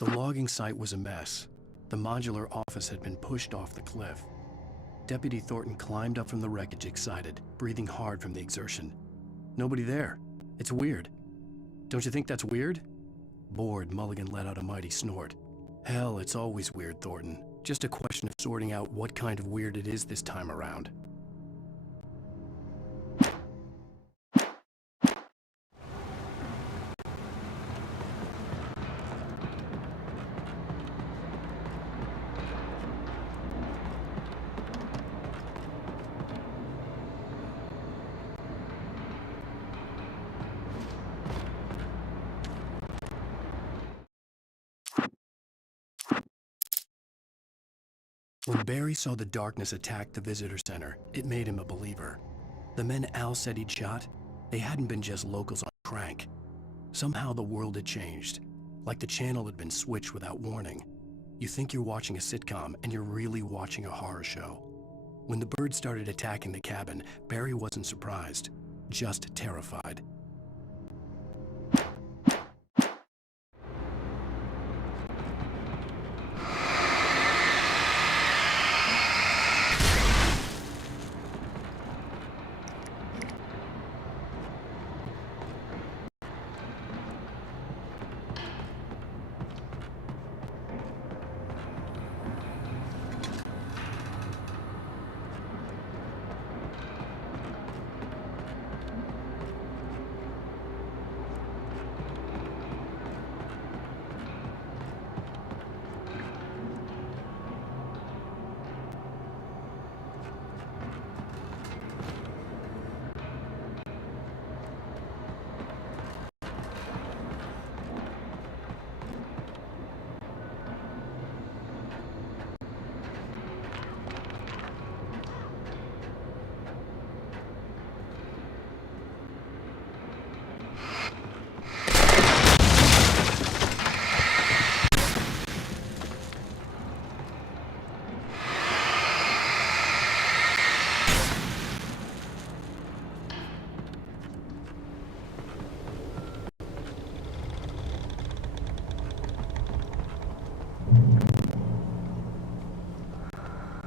The logging site was a mess. The modular office had been pushed off the cliff. Deputy Thornton climbed up from the wreckage excited, breathing hard from the exertion. Nobody there. It's weird. Don't you think that's weird? Bored, Mulligan let out a mighty snort. Hell, it's always weird, Thornton. Just a question of sorting out what kind of weird it is this time around. When Barry saw the darkness attack the visitor center, it made him a believer. The men Al said he'd shot, they hadn't been just locals on crank. Somehow the world had changed, like the channel had been switched without warning. You think you're watching a sitcom, and you're really watching a horror show. When the birds started attacking the cabin, Barry wasn't surprised, just terrified.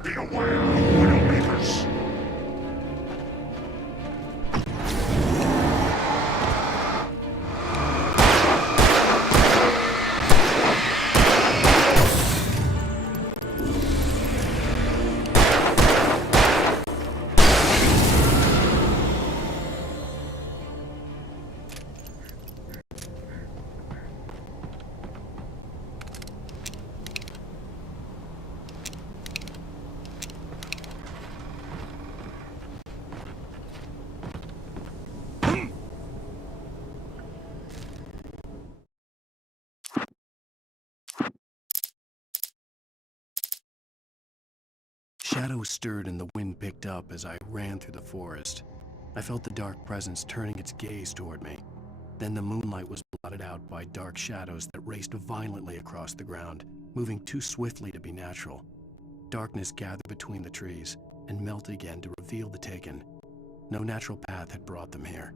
Be aware of Widowmakers. Shadows stirred and the wind picked up as I ran through the forest. I felt the dark presence turning its gaze toward me. Then the moonlight was blotted out by dark shadows that raced violently across the ground, moving too swiftly to be natural. Darkness gathered between the trees and melted again to reveal the Taken. No natural path had brought them here.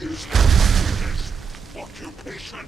Is this occupation?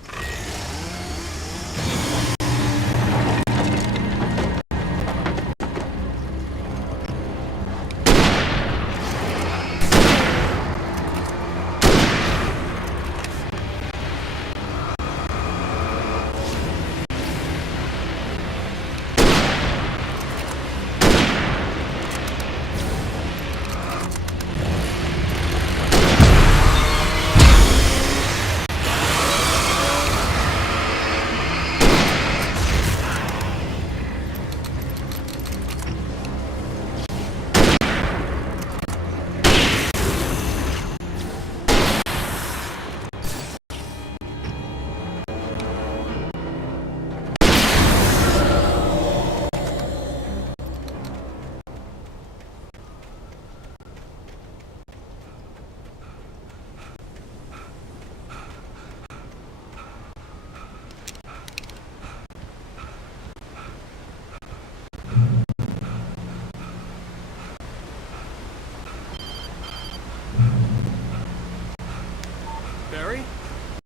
Barry?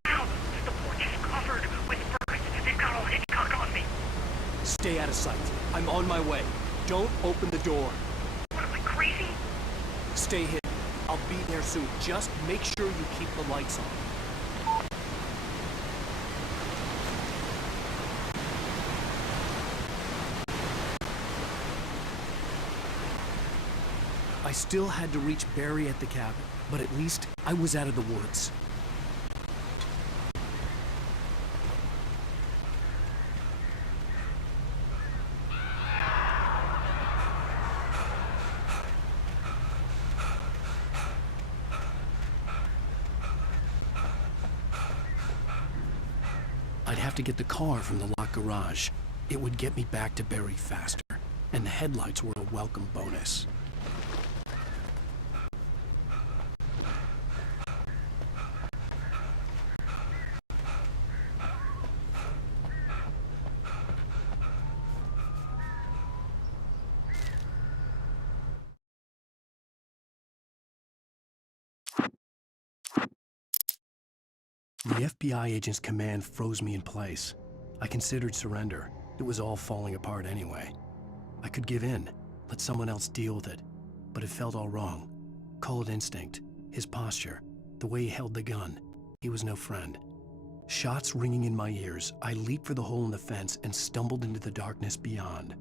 Ow! The porch is covered with birds. They've got all Hitchcock on me. Stay out of sight. I'm on my way. Don't open the door. What am I, crazy? Stay hidden. I'll be there soon. Just make sure you keep the lights on. I still had to reach Barry at the cabin, but at least I was out of the woods. I'd have to get the car from the locked garage. It would get me back to Barry faster, and the headlights were a welcome bonus. The FBI agent's command froze me in place. I considered surrender, It was all falling apart anyway. I could give in, let someone else deal with it, but it felt all wrong. Call it instinct, his posture, the way he held the gun. He was no friend. Shots ringing in my ears, I leaped for the hole in the fence and stumbled into the darkness beyond.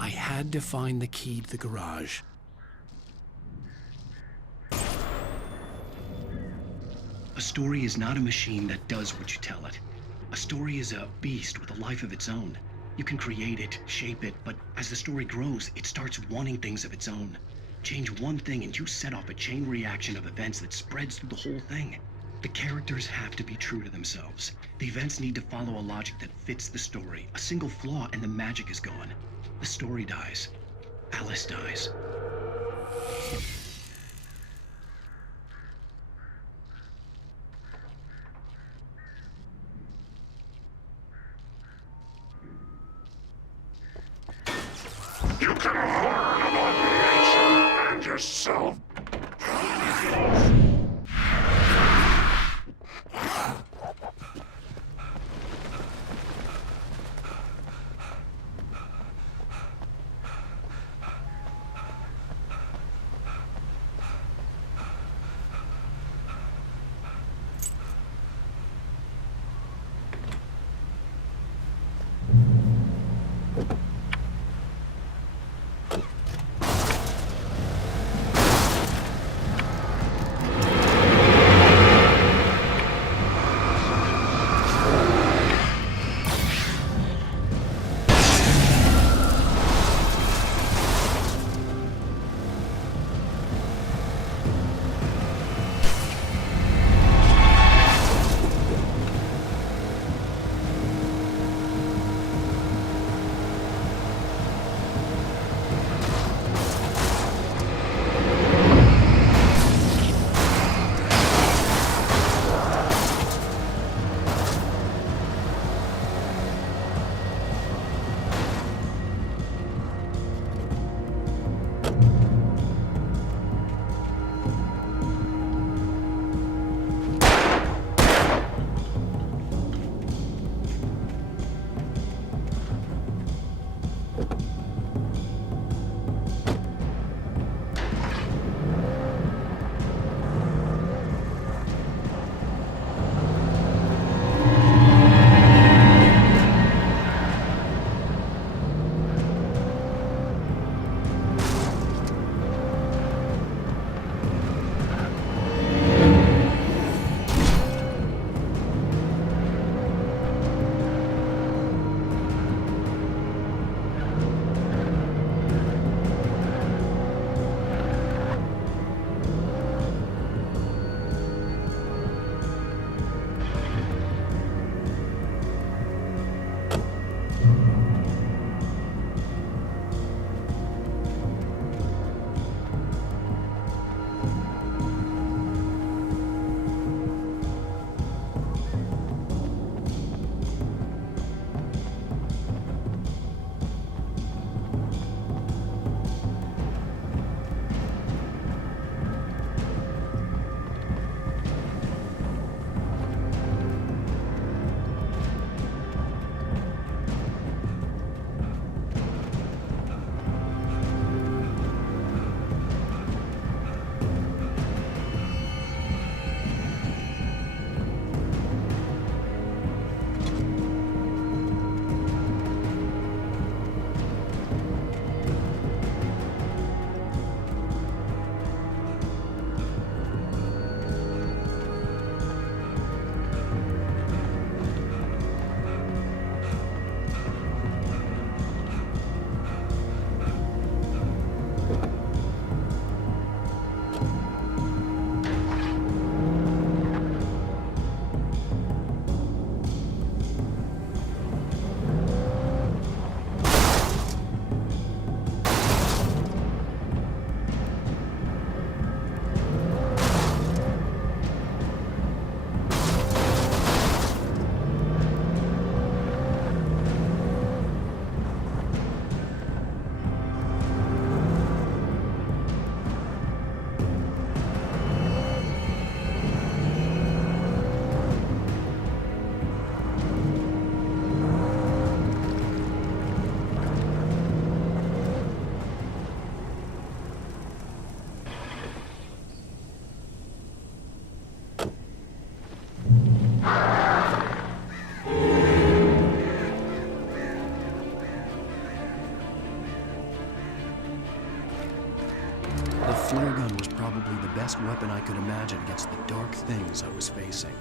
I had to find the key to the garage. A story is not a machine that does what you tell it. A story is a beast with a life of its own. You can create it, shape it, but as the story grows, it starts wanting things of its own. Change one thing and you set off a chain reaction of events that spreads through the whole thing. The characters have to be true to themselves. The events need to follow a logic that fits the story. A single flaw and the magic is gone. The story dies. Alice dies. You can learn about nature and yourself. weapon I could imagine against the dark things I was facing.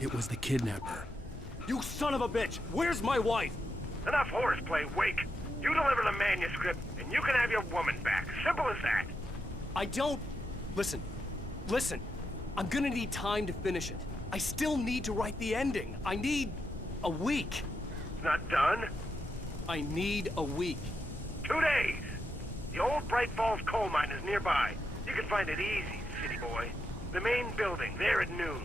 It was the kidnapper. You son of a bitch! Where's my wife? Enough horseplay, Wake. You deliver the manuscript, and you can have your woman back. Simple as that. I don't... Listen. I'm gonna need time to finish it. I still need to write the ending. I need... a week. Not done? I need a week. 2 days. The old Bright Falls coal mine is nearby. You can find it easy, city boy. The main building, there at noon.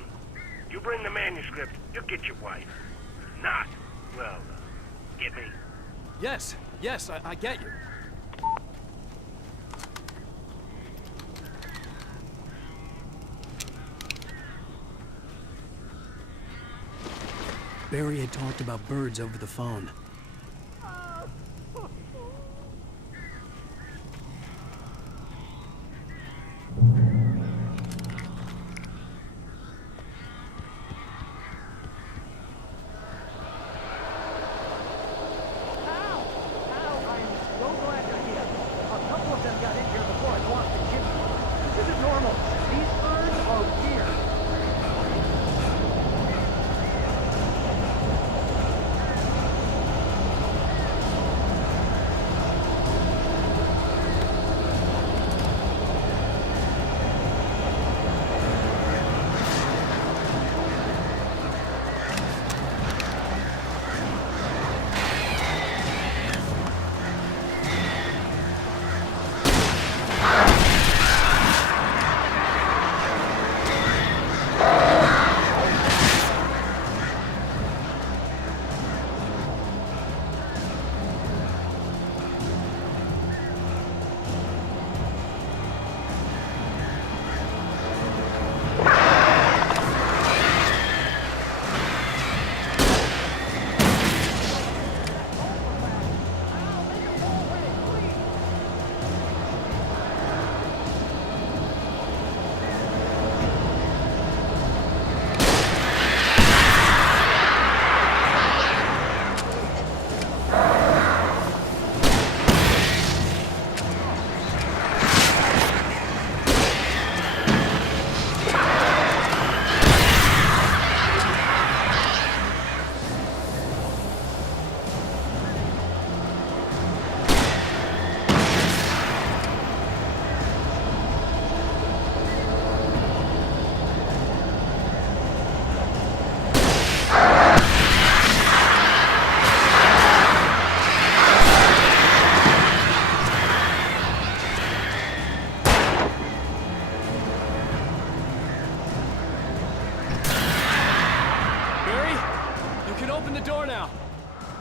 You bring the manuscript, you'll get your wife. Not, well, get me? Yes, I get you. Barry had talked about birds over the phone.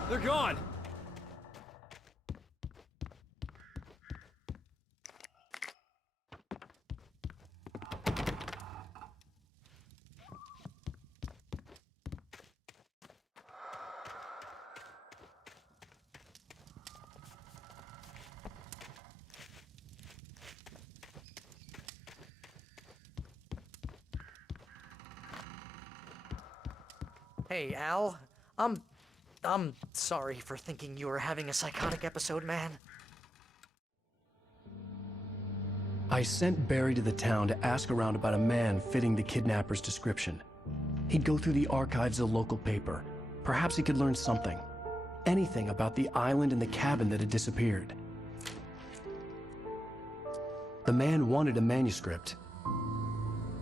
They're gone! Hey, Al. I'm sorry for thinking you were having a psychotic episode, man. I sent Barry to the town to ask around about a man fitting the kidnapper's description. He'd go through the archives of the local paper. Perhaps he could learn something. Anything about the island and the cabin that had disappeared. The man wanted a manuscript.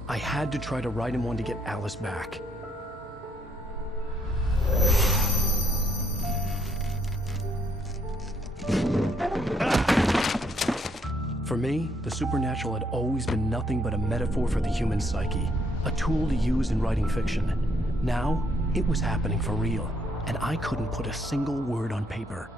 I had to try to write him one to get Alice back. For me, the supernatural had always been nothing but a metaphor for the human psyche, a tool to use in writing fiction. Now, it was happening for real, and I couldn't put a single word on paper.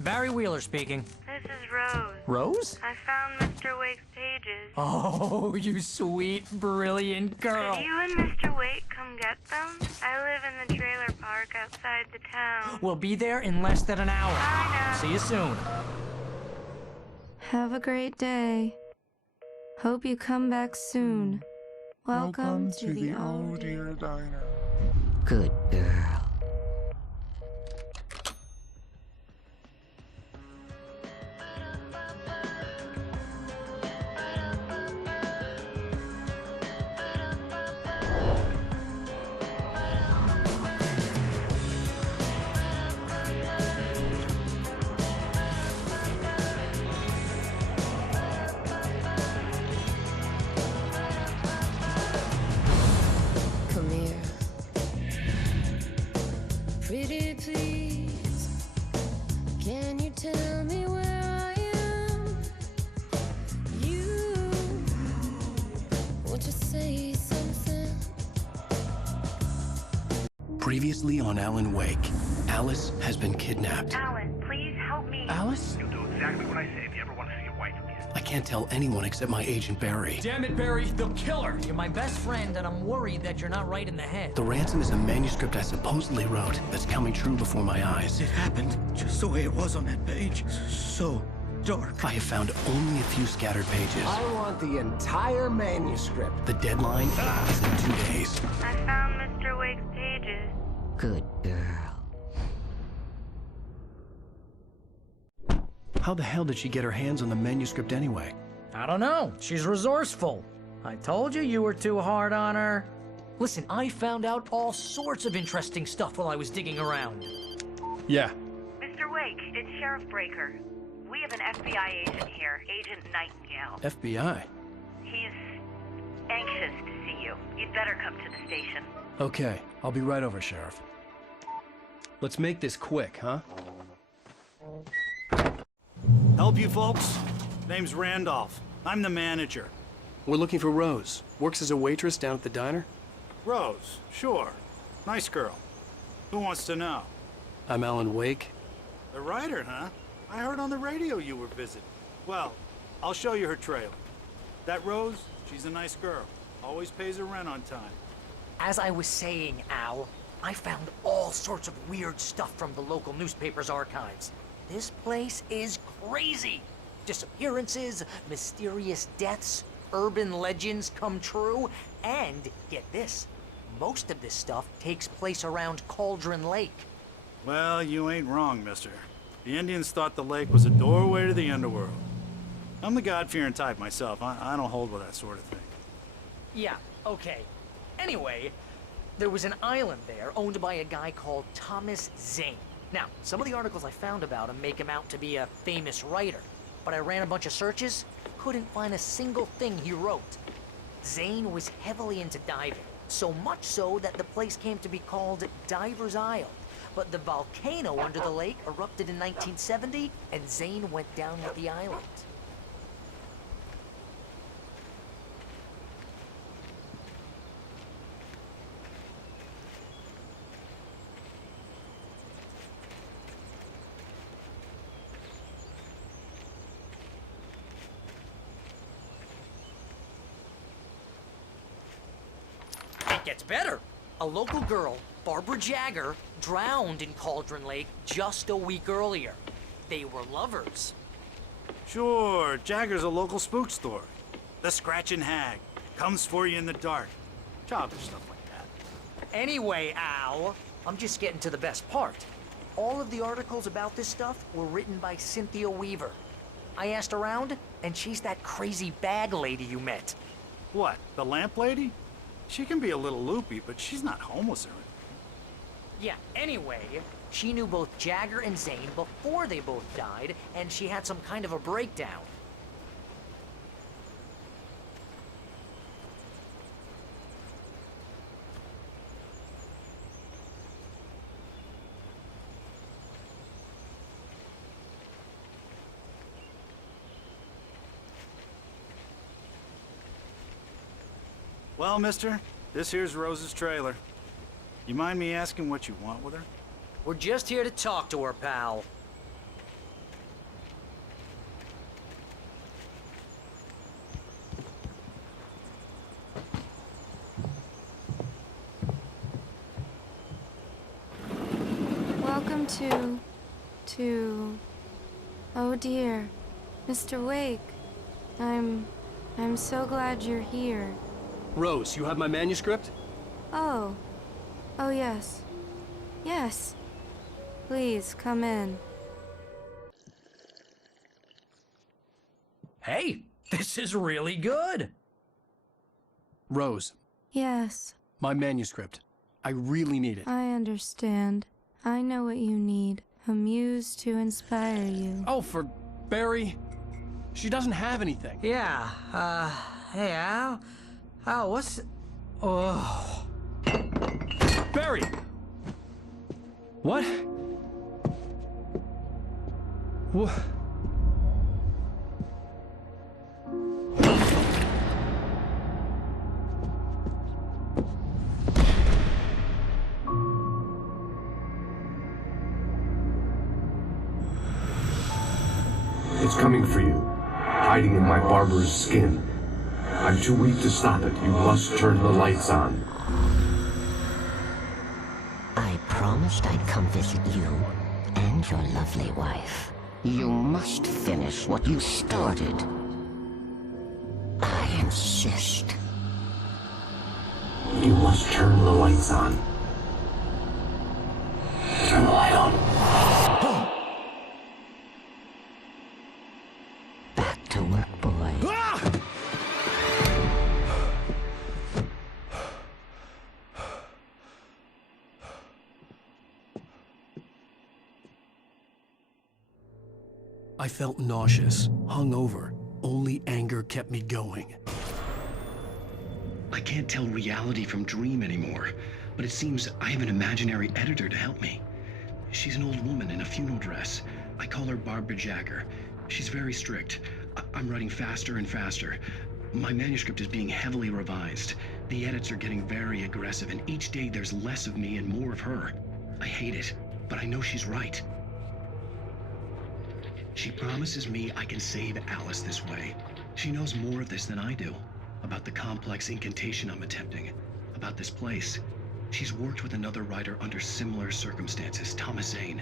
Barry Wheeler speaking. This is Rose. Rose? I found Mr. Wake's pages. Oh, you sweet, brilliant girl. Could you and Mr. Wake come get them? I live in the trailer park outside the town. We'll be there in less than an hour. I know. See you soon. Have a great day. Hope you come back soon. Welcome to the Oh Dear Diner. Good girl. Come here. Pretty please. Can you tell me where I am? You want to say something? Previously on Alan Wake, Alice has been kidnapped. Alan, please help me. Alice? You'll do exactly what I say if you ever want to see your wife again. I can't tell anyone except my agent Barry. Damn it, Barry, they'll kill her! You're my best friend, and I'm worried that you're not right in the head. The ransom is a manuscript I supposedly wrote that's coming true before my eyes. It happened just the way it was on that page. So dark. I have found only a few scattered pages. I want the entire manuscript. The deadline is in 2 days. I found Mr. Wake's pages. Good girl. How the hell did she get her hands on the manuscript anyway? I don't know. She's resourceful. I told you you were too hard on her. Listen, I found out all sorts of interesting stuff while I was digging around. Yeah. Mr. Wake, it's Sheriff Breaker. We have an FBI agent here, Agent Nightingale. FBI? He's anxious to see you. You'd better come to the station. Okay, I'll be right over, Sheriff. Let's make this quick, huh? Help you folks? Name's Randolph. I'm the manager. We're looking for Rose. Works as a waitress down at the diner. Rose, sure. Nice girl. Who wants to know? I'm Alan Wake. The writer, huh? I heard on the radio you were visiting. Well, I'll show you her trailer. That Rose, she's a nice girl. Always pays her rent on time. As I was saying, Al, I found all sorts of weird stuff from the local newspaper's archives. This place is crazy. Disappearances, mysterious deaths, urban legends come true, and get this, most of this stuff takes place around Cauldron Lake. Well, you ain't wrong, mister. The Indians thought the lake was a doorway to the underworld. I'm the God-fearing type myself. I don't hold with that sort of thing. Yeah, okay. Anyway, there was an island there owned by a guy called Thomas Zane. Now, some of the articles I found about him make him out to be a famous writer, but I ran a bunch of searches, couldn't find a single thing he wrote. Zane was heavily into diving, so much so that the place came to be called Diver's Isle. But the volcano under the lake erupted in 1970, and Zane went down with the island. It gets better. A local girl, Barbara Jagger, drowned in Cauldron Lake just a week earlier. They were lovers. Sure, Jagger's a local spook story. The Scratching Hag comes for you in the dark. Childish stuff like that. Anyway, Al, I'm just getting to the best part. All of the articles about this stuff were written by Cynthia Weaver. I asked around, and she's that crazy bag lady you met. What, the lamp lady? She can be a little loopy, but she's not homeless or anything. Yeah, anyway, she knew both Jagger and Zane before they both died, and she had some kind of a breakdown. Well, mister, this here's Rose's trailer. You mind me asking what you want with her? We're just here to talk to her, pal. Welcome to... Oh dear, Mr. Wake. I'm so glad you're here. Rose, you have my manuscript? Oh. Oh yes. Yes. Please, come in. Hey, this is really good. Rose, Yes, my manuscript. I really need it. I understand. I know what you need. A muse to inspire you. Oh, for Barry? She doesn't have anything. Yeah, hey, Al? Al, what's... Oh... Barry! What? What? It's coming for you, hiding in my barber's skin. I'm too weak to stop it. You must turn the lights on. I promised I'd come visit you and your lovely wife. You must finish what you started. I insist. You must turn the lights on. Turn the light on. Back to work, boy. I felt nauseous, hungover. Only anger kept me going. I can't tell reality from dream anymore, but it seems I have an imaginary editor to help me. She's an old woman in a funeral dress. I call her Barbara Jacker. She's very strict. I'm writing faster and faster. My manuscript is being heavily revised. The edits are getting very aggressive, and each day there's less of me and more of her. I hate it, but I know she's right. She promises me I can save Alice this way. She knows more of this than I do. About the complex incantation I'm attempting. About this place. She's worked with another writer under similar circumstances, Thomas Zane.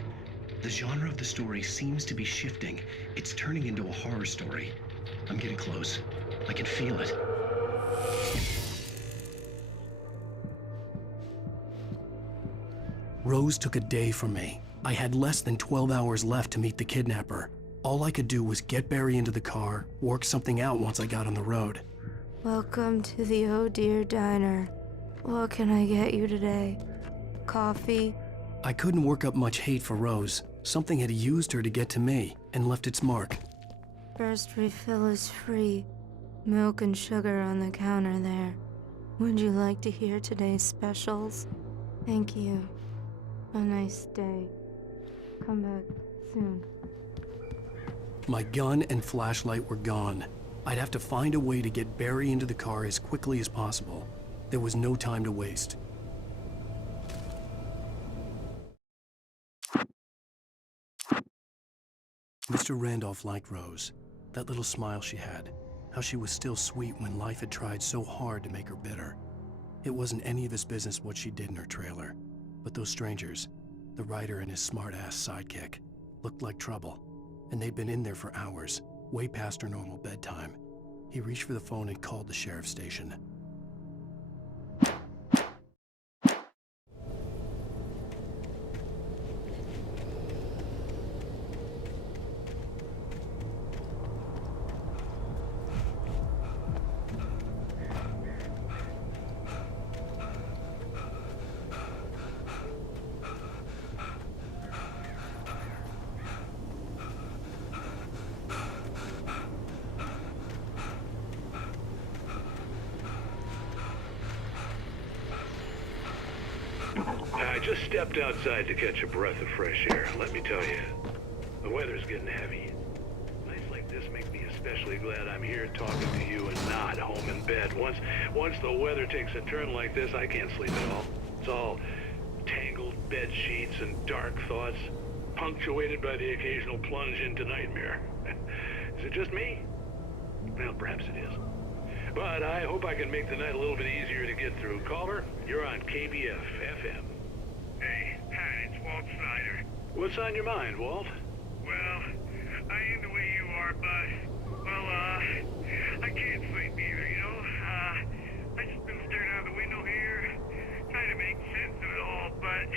The genre of the story seems to be shifting. It's turning into a horror story. I'm getting close. I can feel it. Rose took a day from me. I had less than 12 hours left to meet the kidnapper. All I could do was get Barry into the car, work something out once I got on the road. Welcome to the Oh Dear Diner. What can I get you today? Coffee? I couldn't work up much hate for Rose. Something had used her to get to me and left its mark. First refill is free. Milk and sugar on the counter there. Would you like to hear today's specials? Thank you. A nice day. Come back soon. My gun and flashlight were gone. I'd have to find a way to get Barry into the car as quickly as possible. There was no time to waste. Mr. Randolph liked Rose. That little smile she had. How she was still sweet when life had tried so hard to make her bitter. It wasn't any of his business what she did in her trailer. But those strangers, the writer and his smart-ass sidekick, looked like trouble. And they'd been in there for hours, way past her normal bedtime. He reached for the phone and called the sheriff's station. I just stepped outside to catch a breath of fresh air. Let me tell you, the weather's getting heavy. Nights like this make me especially glad I'm here talking to you and not home in bed. Once the weather takes a turn like this, I can't sleep at all. It's all tangled bed sheets and dark thoughts, punctuated by the occasional plunge into nightmare. Is it just me? Well, perhaps it is. But I hope I can make the night a little bit easier to get through. Caller, you're on KBF FM. Hey, Pat, it's Walt Snyder. What's on your mind, Walt? Well, I am the way you are, but, well, I can't sleep either, you know? I just been staring out the window here, trying to make sense of it all, but,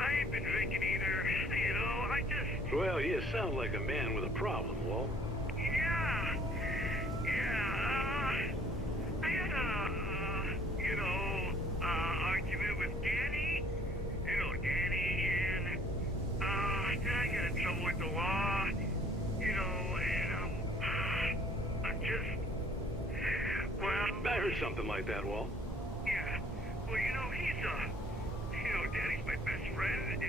I ain't been drinking either, you know? I just... Well, you sound like a man with a problem, Walt. Yeah, I had a, you know, argument with Danny. You know Danny, and, then I got in trouble with the law, you know, and, I'm just, well... I heard something like that, Walt. Yeah, well, you know, he's, you know, Danny's my best friend, and,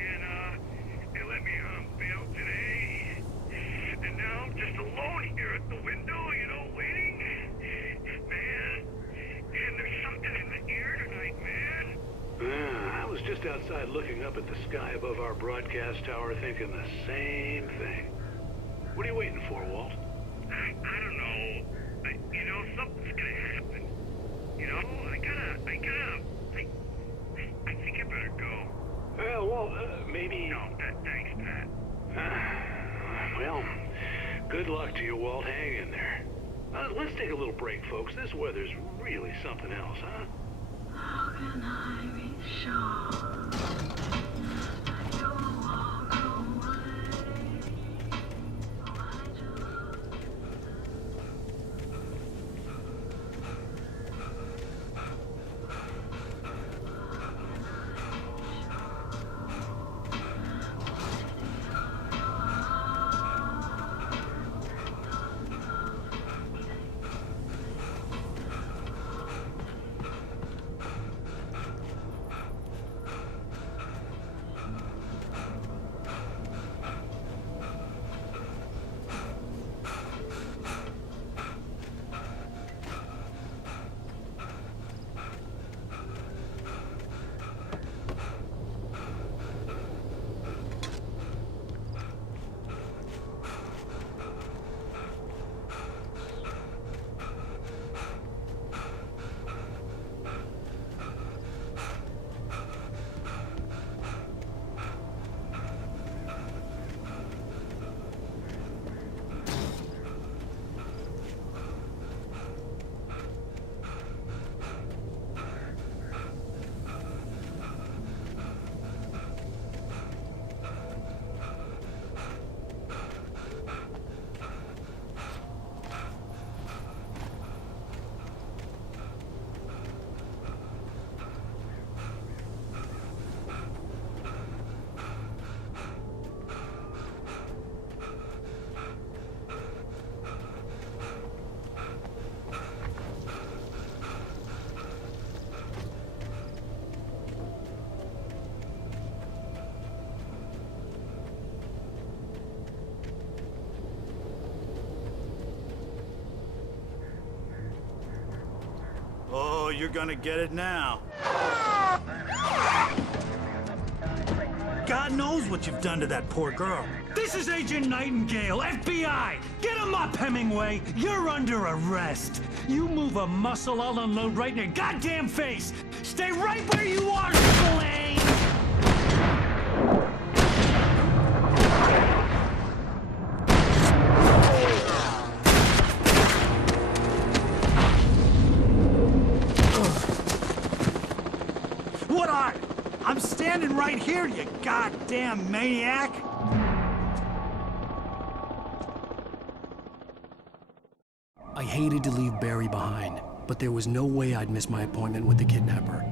they let me on bail today, and now I'm just alone here at the window, you know, waiting, man, and there's something in the air tonight, man. I was just outside looking up at the sky above our broadcast tower thinking the same thing. What are you waiting for, Walt? I don't know. You know, something's gonna happen. You know, I think I better go. Well, maybe... No, thanks, Pat. Well, good luck to you, Walt. Hang in there. Let's take a little break, folks. This weather's really something else, huh? How can I be sure that you'll walk away? Why do Oh, you're gonna get it now. God knows what you've done to that poor girl. This is Agent Nightingale, FBI! Get him up, Hemingway! You're under arrest! You move a muscle, I'll unload right in your goddamn face! Stay right where you are, Spillane! What are? I'm standing right here, you goddamn maniac! I hated to leave Barry behind, but there was no way I'd miss my appointment with the kidnapper.